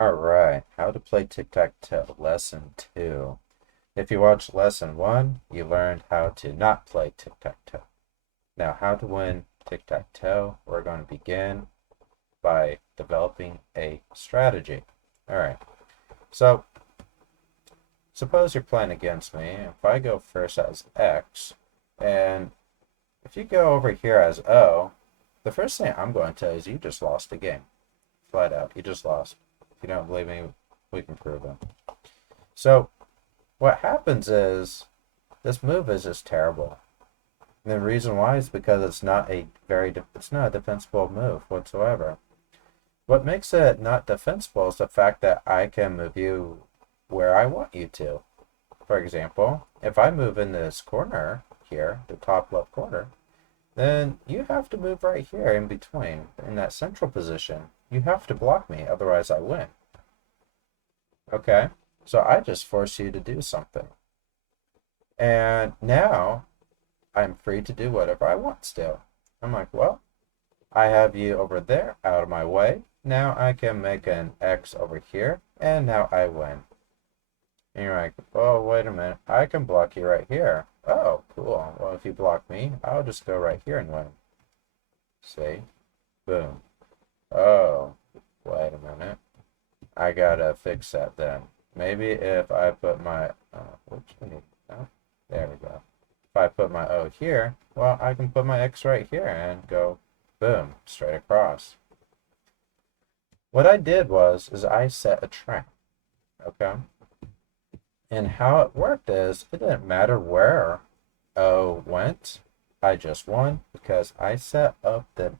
Alright, how to play tic-tac-toe, lesson 2. If you watched lesson 1, you learned how to not play tic-tac-toe. Now, how to win tic-tac-toe, we're going to begin by developing a strategy. Alright, so suppose you're playing against me. If I go first as X, and if you go over here as O, the first thing I'm going to tell you is you just lost the game. Flat out, you just lost. If you don't believe me, we can prove it. So, what happens is this move is just terrible. And the reason why is because it's not a defensible move whatsoever. What makes it not defensible is the fact that I can move you where I want you to. For example, if I move in this corner here, the top left corner, then you have to move right here in between, in that central position. You have to block me, otherwise I win. Okay? So I just force you to do something. And now I'm free to do whatever I want still. I'm like, well, I have you over there out of my way. Now I can make an X over here, and now I win. And you're like, oh, wait a minute. I can block you right here. Oh, cool. Well, if you block me, I'll just go right here and win. See? Boom. Oh, wait a minute. I gotta fix that then. Maybe if I put my, oh, there we go. If I put my O here, well, I can put my X right here and go, boom, straight across. What I did is I set a trap, okay? And how it worked is, it didn't matter where O went, I just won because I set up the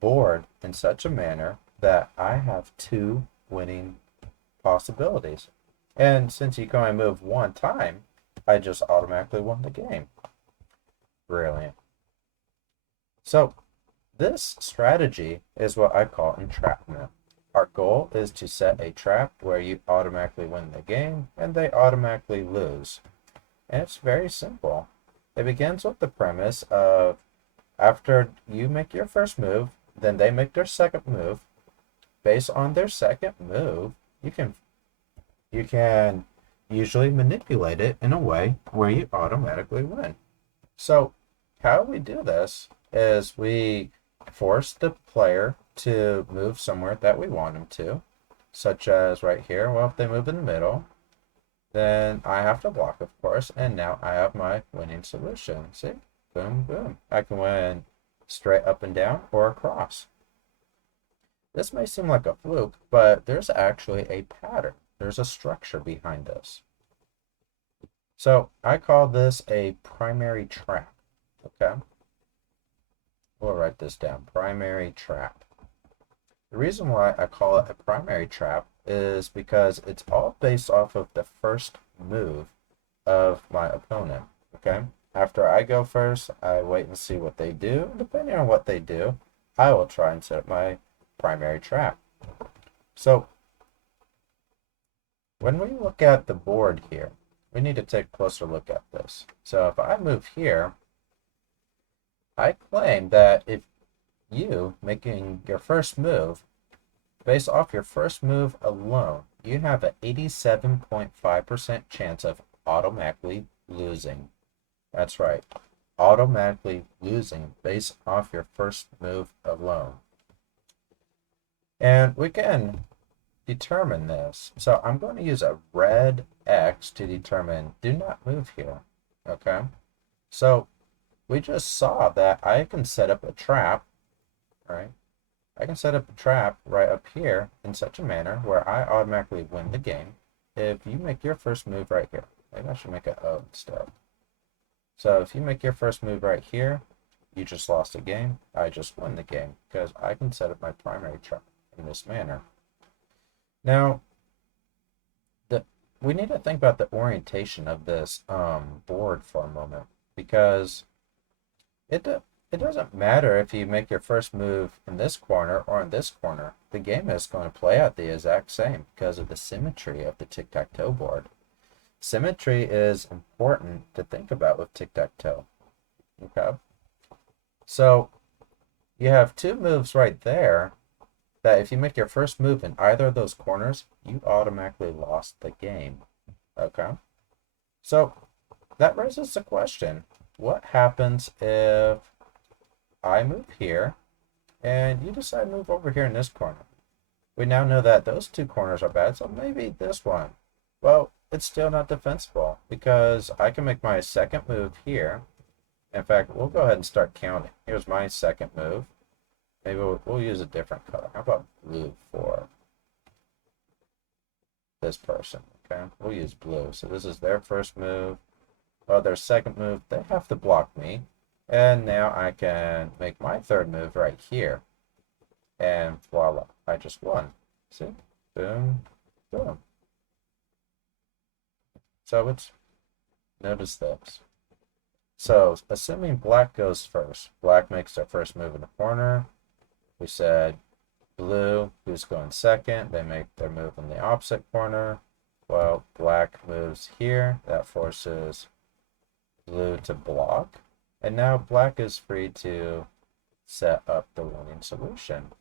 board in such a manner that I have two winning possibilities. And since you can only move one time, I just automatically won the game. Brilliant. So this strategy is what I call entrapment. Our goal is to set a trap where you automatically win the game and they automatically lose. And it's very simple. It begins with the premise of after you make your first move, then they make their second move. Based on their second move, you can usually manipulate it in a way where you automatically win. So how we do this is we force the player to move somewhere that we want them to, such as right here. Well, if they move in the middle, then I have to block, of course, and now I have my winning solution. See? Boom, boom. I can win straight up and down or across. This may seem like a fluke, but there's actually a pattern. There's a structure behind this. So I call this a primary trap. Okay? We'll write this down. Primary trap. The reason why I call it a primary trap is because it's all based off of the first move of my opponent. Okay? After I go first, I wait and see what they do. Depending on what they do, I will try and set my primary trap. So when we look at the board here, we need to take a closer look at this. So if I move here, I claim that if you making your first move, based off your first move alone, you have an 87.5% chance of automatically losing. That's right, automatically losing based off your first move alone. And we can determine this. So I'm going to use a red X to determine do not move here. Okay? So we just saw that I can set up a trap, right? I can set up a trap right up here in such a manner where I automatically win the game if you make your first move right here. Maybe I should make an O instead. So if you make your first move right here, you just lost the game. I just won the game because I can set up my primary trap in this manner. Now, we need to think about the orientation of this board for a moment because it doesn't matter if you make your first move in this corner or in this corner. The game is going to play out the exact same because of the symmetry of the tic-tac-toe board. Symmetry is important to think about with tic-tac-toe. Okay? So you have two moves right there that if you make your first move in either of those corners, you automatically lost the game. Okay? So that raises the question, what happens if I move here and you decide to move over here in this corner? We now know that those two corners are bad, so maybe this one. Well, it's still not defensible because I can make my second move here. In fact, we'll go ahead and start counting. Here's my second move. Maybe we'll use a different color. How about blue for this person? Okay, we'll use blue. So this is their first move. Well, their second move, they have to block me. And now I can make my third move right here. And voila, I just won. See? Boom, boom. So notice this. So assuming black goes first, black makes their first move in the corner. We said blue, who's going second, they make their move in the opposite corner. Well, black moves here. That forces blue to block. And now black is free to set up the winning solution,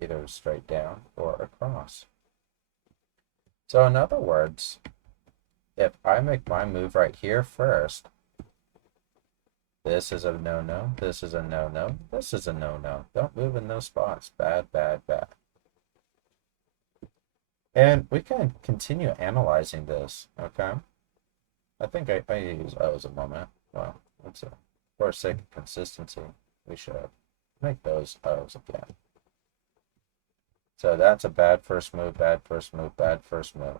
either straight down or across. So in other words, if I make my move right here first, this is a no-no, this is a no-no, this is a no-no. Don't move in those spots. Bad, bad, bad. And we can continue analyzing this, okay? I think I use O's a moment. Well, for sake of consistency, we should make those O's again. So that's a bad first move, bad first move, bad first move.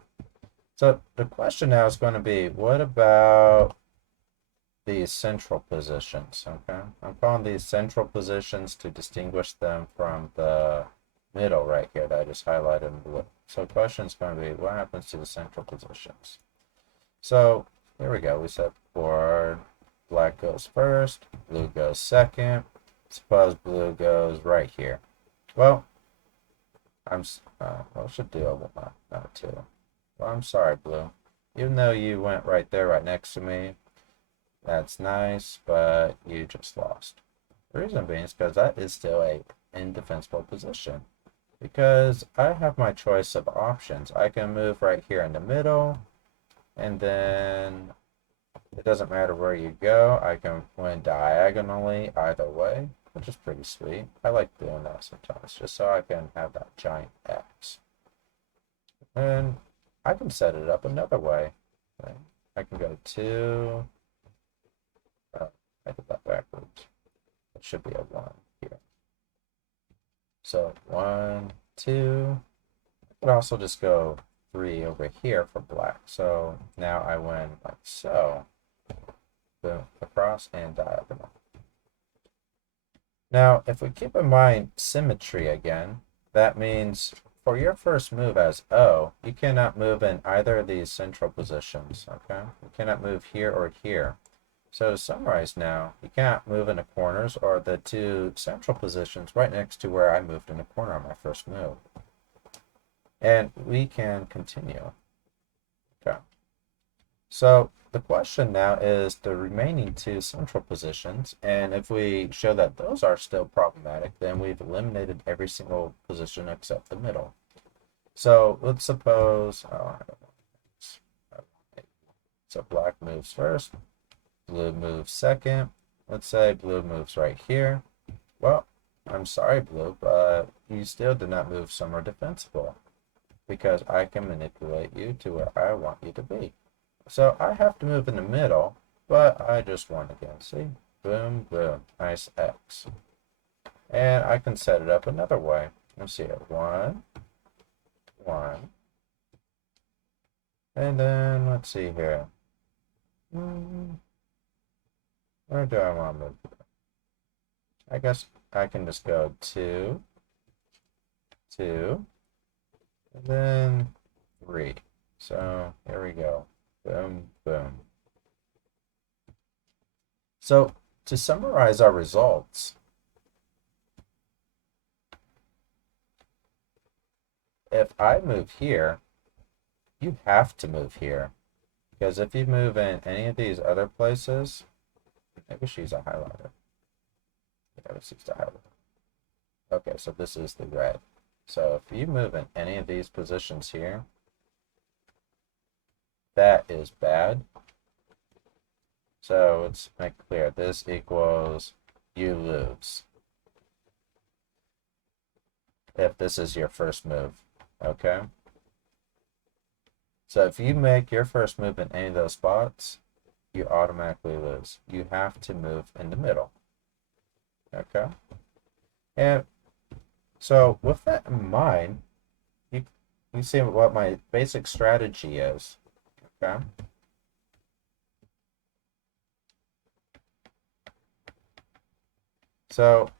So the question now is going to be, what about these central positions? Okay, I'm calling these central positions to distinguish them from the middle right here that I just highlighted in blue. So the question is going to be, what happens to the central positions? So here we go. We said board, black goes first, blue goes second. Suppose blue goes right here. Well, I should do a 1, not a 2. Well, I'm sorry, blue. Even though you went right there, right next to me, that's nice, but you just lost. The reason being is because that is still a indefensible position. Because I have my choice of options. I can move right here in the middle, and then it doesn't matter where you go. I can win diagonally either way, which is pretty sweet. I like doing that sometimes, just so I can have that giant X. And I can set it up another way. Okay. I can go 2. I did that backwards. It should be a 1 here. So 1, 2. I could also just go 3 over here for black. So now I win like so. Boom, across and diagonal. Now, if we keep in mind symmetry again, that means for your first move as O, you cannot move in either of these central positions, okay? You cannot move here or here. So to summarize now, you cannot move in the corners or the two central positions right next to where I moved in the corner on my first move. And we can continue. Okay. So the question now is the remaining two central positions, and if we show that those are still problematic, then we've eliminated every single position except the middle. So let's suppose, so black moves first, blue moves second. Let's say blue moves right here. Well, I'm sorry, blue, but you still did not move somewhere defensible because I can manipulate you to where I want you to be. So I have to move in the middle, but I just won again. See? Boom, boom. Nice X. And I can set it up another way. Let's see it. 1, 1. And then, let's see here. Where do I want to move? I guess I can just go 2, 2, and then 3. So here we go. Boom, boom. So to summarize our results, if I move here, you have to move here. Because if you move in any of these other places, maybe she's a highlighter. Yeah, let's use the highlighter. Okay, so this is the red. So if you move in any of these positions here, that is bad. So let's make clear, this equals you lose if this is your first move, okay? So if you make your first move in any of those spots, you automatically lose. You have to move in the middle, okay? And so with that in mind, you see what my basic strategy is, okay? So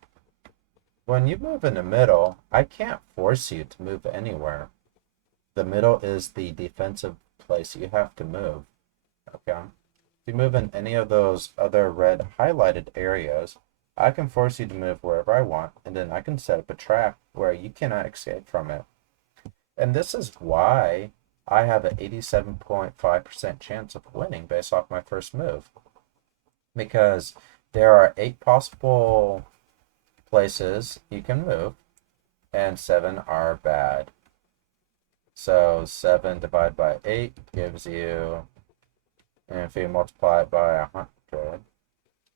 when you move in the middle, I can't force you to move anywhere. The middle is the defensive place you have to move, okay? If you move in any of those other red highlighted areas, I can force you to move wherever I want, and then I can set up a trap where you cannot escape from it. And this is why I have an 87.5% chance of winning based off my first move. Because there are 8 possible places you can move, and 7 are bad. So 7 divided by 8 gives you, and if you multiply it by 100,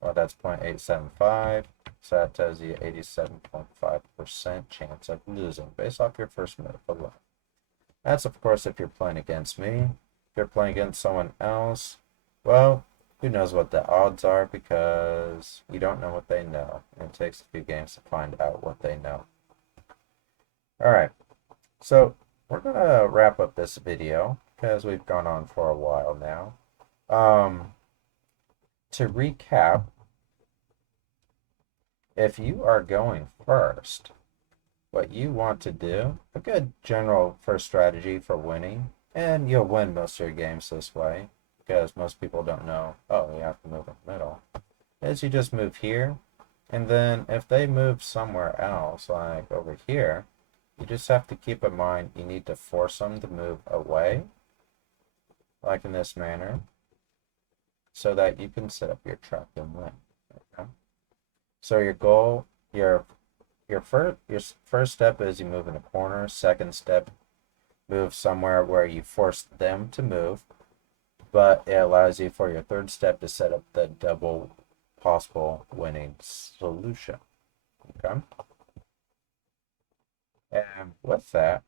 well, that's 0.875. So that tells you 87.5% chance of losing based off your first move alone. That's, of course, if you're playing against me. If you're playing against someone else, well, who knows what the odds are, because you don't know what they know. And it takes a few games to find out what they know. Alright, so we're going to wrap up this video because we've gone on for a while now. To recap, if you are going first, what you want to do, a good general first strategy for winning, and you'll win most of your games this way, because most people don't know, oh, you have to move in the middle, is you just move here, and then if they move somewhere else, like over here, you just have to keep in mind you need to force them to move away, like in this manner, so that you can set up your trap and win. Okay? So your goal, your first step is you move in a corner. Second step, move somewhere where you force them to move, but it allows you for your third step to set up the double possible winning solution. Okay? And with that,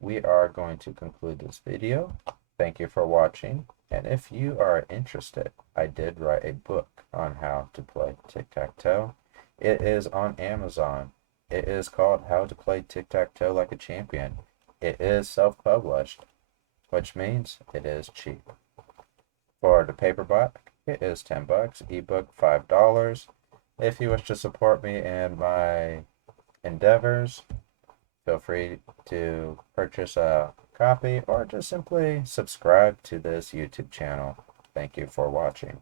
we are going to conclude this video. Thank you for watching. And if you are interested, I did write a book on how to play tic-tac-toe. It is on Amazon. It is called How to Play Tic-Tac-Toe Like a Champion. It is self-published, which means it is cheap. For the paperback, it is $10. Ebook, $5. If you wish to support me in my endeavors, feel free to purchase a copy or just simply subscribe to this YouTube channel. Thank you for watching.